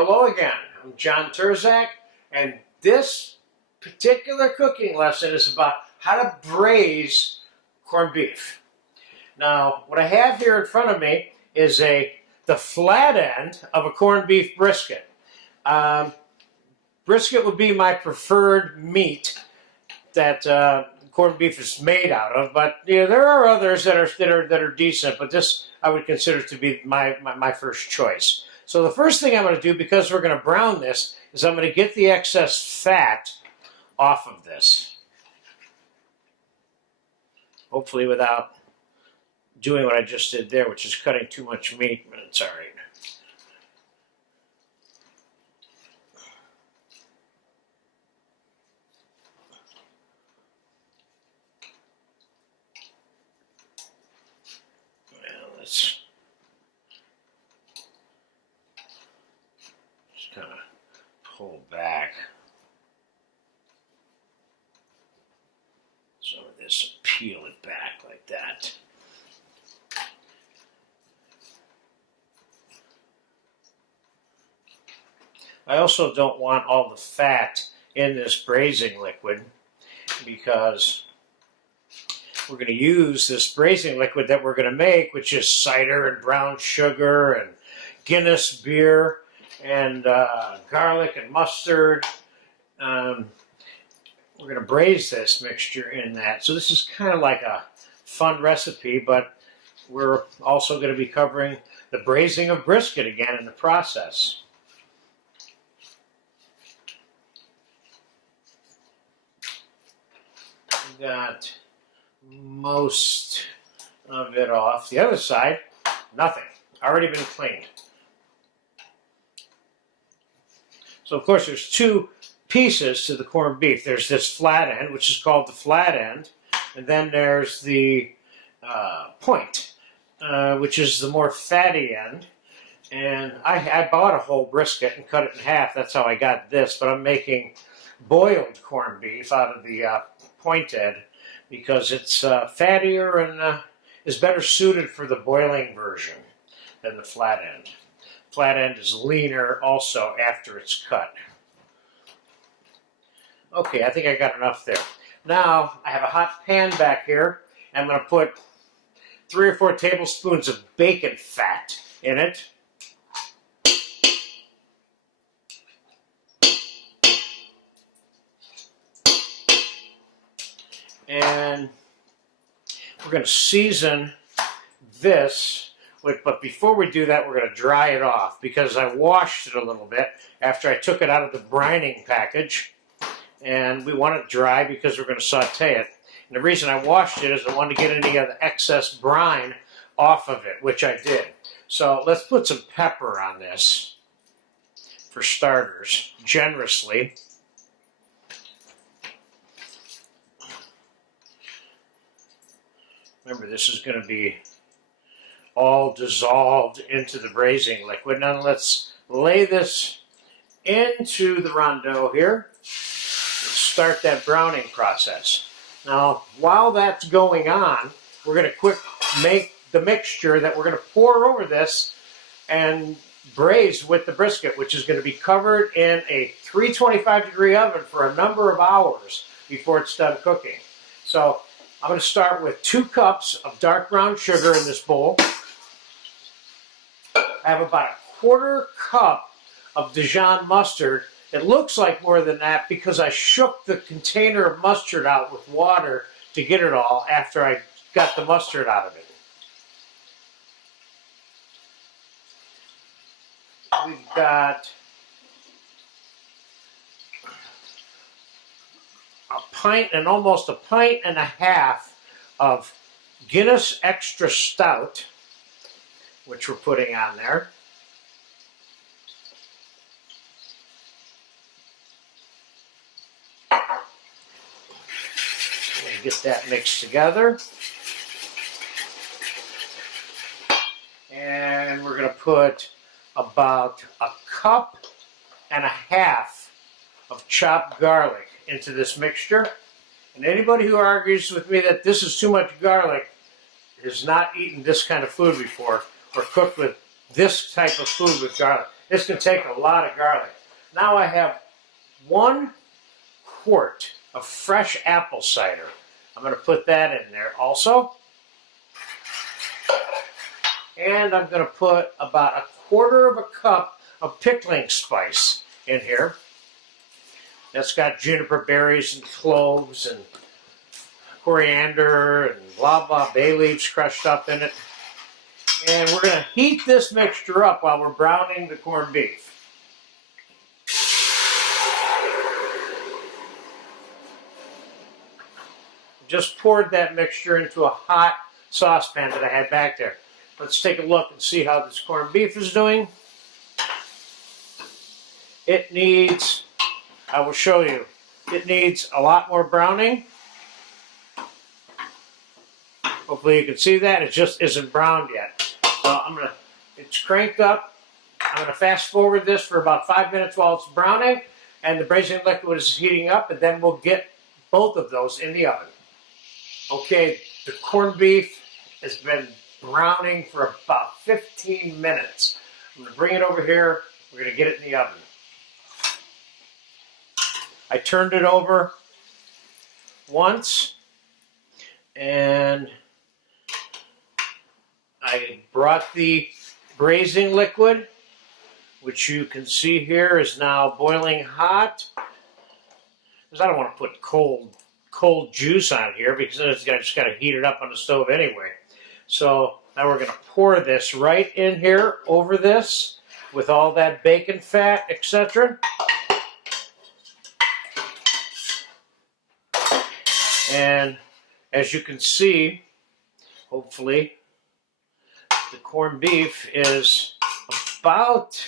Hello again, I'm John Turzak, and this particular cooking lesson is about how to braise corned beef. Now, what I have here in front of me is the flat end of a corned beef brisket. Brisket would be my preferred meat that corned beef is made out of, but there are others that are decent, but this I would consider to be my first choice. So the first thing I'm going to do, because we're going to brown this, is I'm going to get the excess fat off of this. Hopefully without doing what I just did there, which is cutting too much meat, but it's all right. Well, let's just kind of pull back some of this and peel it back like that. I also don't want all the fat in this braising liquid because we're going to use this braising liquid that we're going to make, which is cider and brown sugar and Guinness beer and garlic and mustard. We're going to braise this mixture in that. So this is kind of like a fun recipe, but we're also going to be covering the braising of brisket again in the process. Got most of it off. The other side, nothing. Already been cleaned. So of course there's two pieces to the corned beef. There's this flat end, which is called the flat end, and then there's the point, which is the more fatty end. And I bought a whole brisket and cut it in half. That's how I got this, but I'm making boiled corned beef out of the point end because it's fattier and is better suited for the boiling version than the flat end. Flat end is leaner also after it's cut. Okay, I think I got enough there. Now I have a hot pan back here. I'm going to put 3 or 4 tablespoons of bacon fat in it. And we're going to season this, but before we do that, we're going to dry it off because I washed it a little bit after I took it out of the brining package. And we want it dry because we're going to saute it. And the reason I washed it is I wanted to get any of the excess brine off of it, which I did. So let's put some pepper on this for starters, generously. Remember, this is going to be all dissolved into the braising liquid. Now let's lay this into the rondeau here and start that browning process. Now, while that's going on, we're going to quick make the mixture that we're going to pour over this and braise with the brisket, which is going to be covered in a 325-degree oven for a number of hours before it's done cooking. So I'm going to start with 2 cups of dark brown sugar in this bowl. I have about a 1/4 cup of Dijon mustard. It looks like more than that because I shook the container of mustard out with water to get it all after I got the mustard out of it. We've got a pint and almost a pint and a half of Guinness Extra Stout, which we're putting on there. Get that mixed together. And we're going to put about a cup and a half of chopped garlic into this mixture. And anybody who argues with me that this is too much garlic has not eaten this kind of food before or cooked with this type of food with garlic. This can take a lot of garlic. Now I have 1 quart of fresh apple cider. I'm going to put that in there also. And I'm going to put about 1/4 cup of pickling spice in here. That's got juniper berries and cloves and coriander and blah blah bay leaves crushed up in it. And we're going to heat this mixture up while we're browning the corned beef. Just poured that mixture into a hot saucepan that I had back there. Let's take a look and see how this corned beef is doing. It needs, I will show you, it needs a lot more browning. Hopefully you can see that. It just isn't browned yet. So it's cranked up. I'm going to fast forward this for about 5 minutes while it's browning, and the braising liquid is heating up, and then we'll get both of those in the oven. Okay, the corned beef has been browning for about 15 minutes. I'm going to bring it over here. We're going to get it in the oven. I turned it over once, and I brought the braising liquid, which you can see here is now boiling hot. Because I don't want to put cold juice on here because then it's just got to heat it up on the stove anyway. So now we're going to pour this right in here over this with all that bacon fat, etc. And as you can see, hopefully, the corned beef is about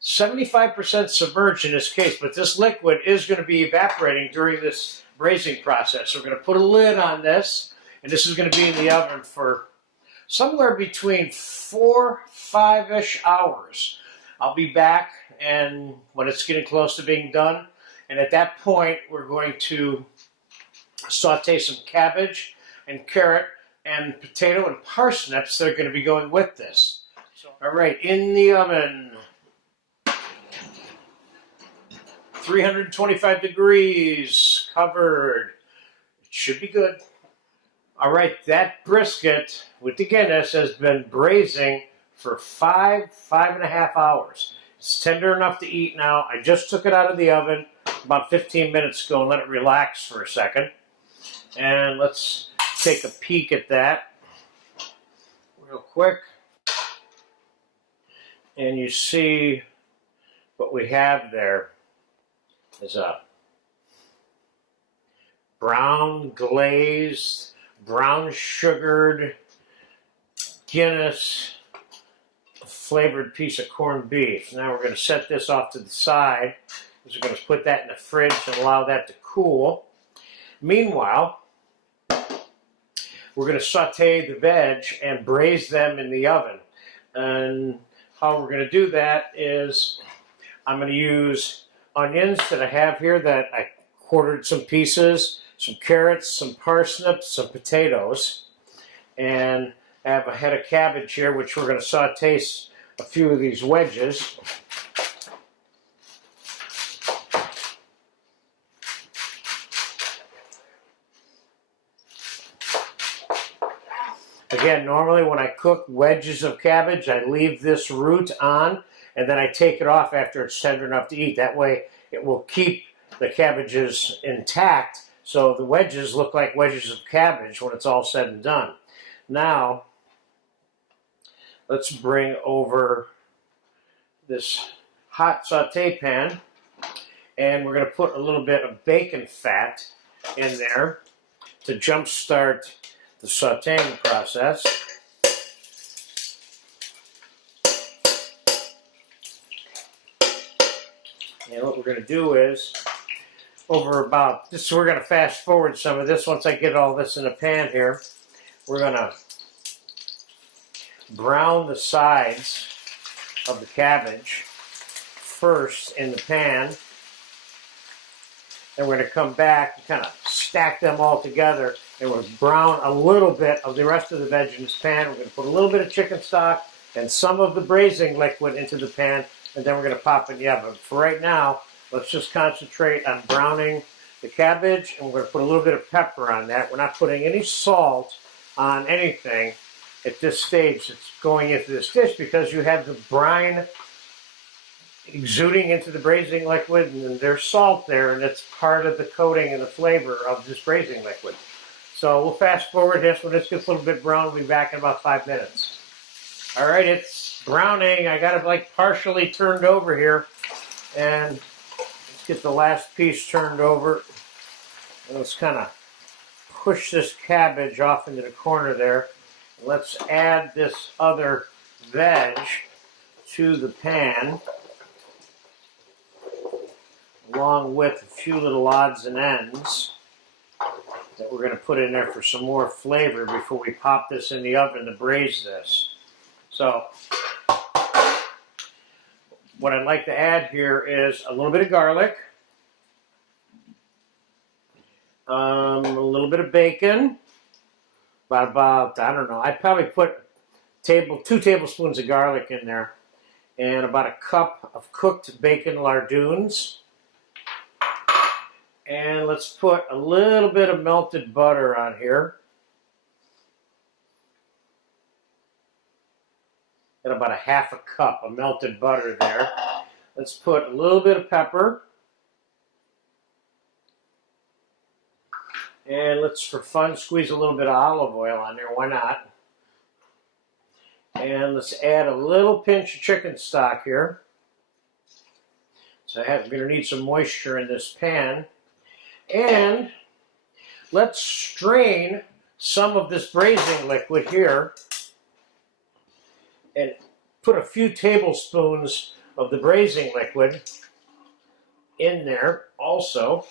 75% submerged in this case, but this liquid is going to be evaporating during this braising process. So we're going to put a lid on this, and this is going to be in the oven for somewhere between 4-5-ish hours. I'll be back and when it's getting close to being done, and at that point we're going to saute some cabbage and carrot and potato and parsnips that are going to be going with this. So, all right, in the oven, 325 degrees, covered. It should be good. All right, that brisket with the Guinness has been braising for 5.5 hours. It's tender enough to eat now. I just took it out of the oven about 15 minutes ago and let it relax for a second. And let's take a peek at that real quick. And you see what we have there is a brown glazed, brown sugared Guinness flavored piece of corned beef. Now we're going to set this off to the side because we're going to put that in the fridge and allow that to cool. Meanwhile, we're going to saute the veg and braise them in the oven. And how we're going to do that is I'm going to use onions that I have here that I quartered some pieces, some carrots, some parsnips, some potatoes, and I have a head of cabbage here which we're going to saute a few of these wedges. Again, normally when I cook wedges of cabbage, I leave this root on and then I take it off after it's tender enough to eat. That way it will keep the cabbages intact so the wedges look like wedges of cabbage when it's all said and done. Now, let's bring over this hot saute pan and we're going to put a little bit of bacon fat in there to jumpstart the sauteing process. And what we're going to do is, we're going to fast forward some of this. Once I get all this in a pan here, we're going to brown the sides of the cabbage first in the pan. Then we're going to come back and kind of stack them all together and we'll brown a little bit of the rest of the veg in this pan. We're going to put a little bit of chicken stock, and some of the braising liquid into the pan, and then we're going to pop it in the oven. For right now, let's just concentrate on browning the cabbage, and we're going to put a little bit of pepper on that. We're not putting any salt on anything at this stage. It's going into this dish because you have the brine exuding into the braising liquid, and there's salt there, and it's part of the coating and the flavor of this braising liquid. So we'll fast forward this. When this gets a little bit brown, we'll be back in about 5 minutes. All right, it's browning. I got it like partially turned over here, and let's get the last piece turned over. And let's kind of push this cabbage off into the corner there. Let's add this other veg to the pan, along with a few little odds and ends that we're going to put in there for some more flavor before we pop this in the oven to braise this. So what I'd like to add here is a little bit of garlic, a little bit of bacon, about I don't know, I'd probably put 2 tablespoons of garlic in there, and about a cup of cooked bacon lardoons. And let's put a little bit of melted butter on here. And about a half a cup of melted butter there. Let's put a little bit of pepper. And let's, for fun, squeeze a little bit of olive oil on there. Why not? And let's add a little pinch of chicken stock here. So I'm going to need some moisture in this pan. And let's strain some of this braising liquid here and put a few tablespoons of the braising liquid in there also.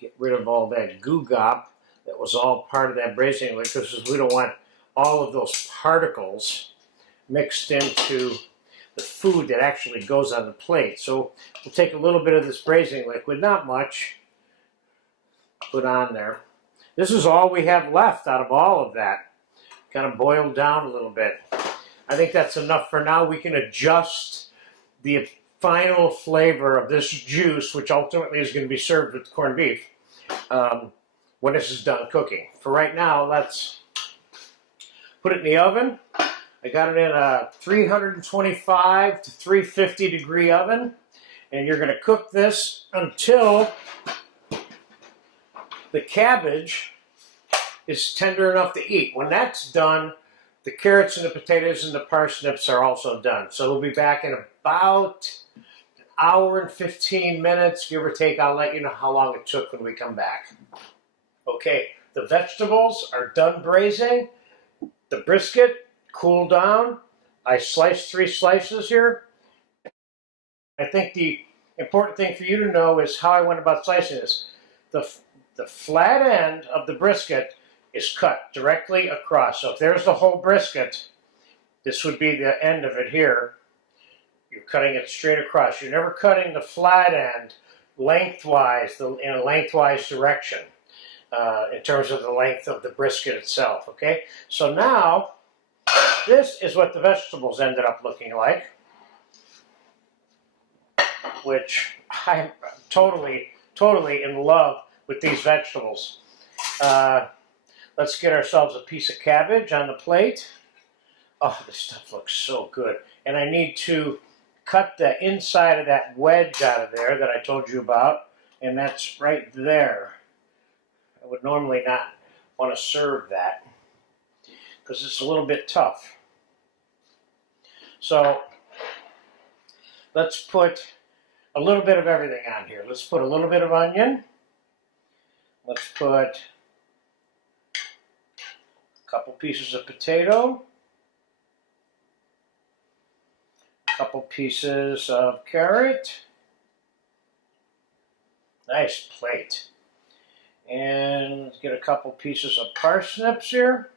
Get rid of all that goo gop that was all part of that braising liquid, because we don't want all of those particles mixed into the food that actually goes on the plate. So we'll take a little bit of this braising liquid, not much, put on there. This is all we have left out of all of that. Kind of boiled down a little bit. I think that's enough for now. We can adjust the final flavor of this juice, which ultimately is going to be served with corned beef, when this is done cooking. For right now, let's put it in the oven. I got it in a 325 to 350 degree oven, and you're going to cook this until the cabbage is tender enough to eat. When that's done, the carrots and the potatoes and the parsnips are also done. So we'll be back in about an hour and 15 minutes, give or take. I'll let you know how long it took when we come back. Okay, the vegetables are done braising. The brisket cooled down. I sliced 3 slices here. I think the important thing for you to know is how I went about slicing this. The flat end of the brisket is cut directly across. So if there's the whole brisket, this would be the end of it here. You're cutting it straight across. You're never cutting the flat end lengthwise, in a lengthwise direction, in terms of the length of the brisket itself, okay? So now, this is what the vegetables ended up looking like, which I'm totally in love with these vegetables. Let's get ourselves a piece of cabbage on the plate. Oh, this stuff looks so good. And I need to cut the inside of that wedge out of there that I told you about, and that's right there. I would normally not want to serve that because it's a little bit tough. So let's put a little bit of everything on here. Let's put a little bit of onion. Let's put a couple pieces of potato. A couple pieces of carrot. Nice plate. And let's get a couple pieces of parsnips here.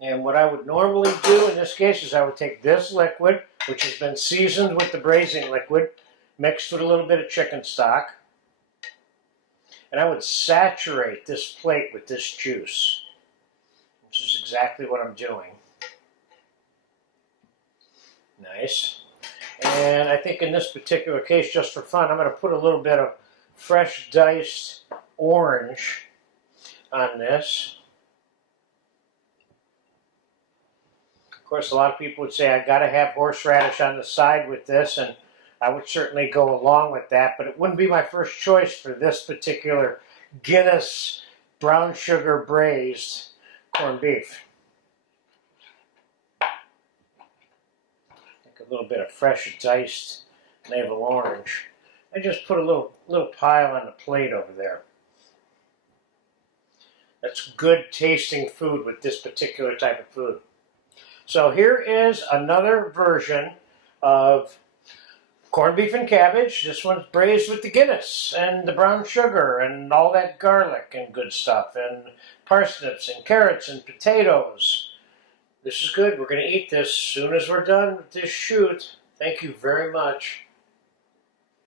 And what I would normally do in this case is I would take this liquid, which has been seasoned with the braising liquid, mixed with a little bit of chicken stock. And I would saturate this plate with this juice, which is exactly what I'm doing. Nice. And I think in this particular case, just for fun, I'm going to put a little bit of fresh diced orange on this. Of course, a lot of people would say I got to have horseradish on the side with this, and I would certainly go along with that, but it wouldn't be my first choice for this particular Guinness brown sugar braised corned beef. A little bit of fresh diced navel orange. I just put a little pile on the plate over there. That's good tasting food with this particular type of food. So here is another version of corned beef and cabbage. This one's braised with the Guinness and the brown sugar and all that garlic and good stuff, and parsnips and carrots and potatoes. This is good. We're going to eat this as soon as we're done with this shoot. Thank you very much.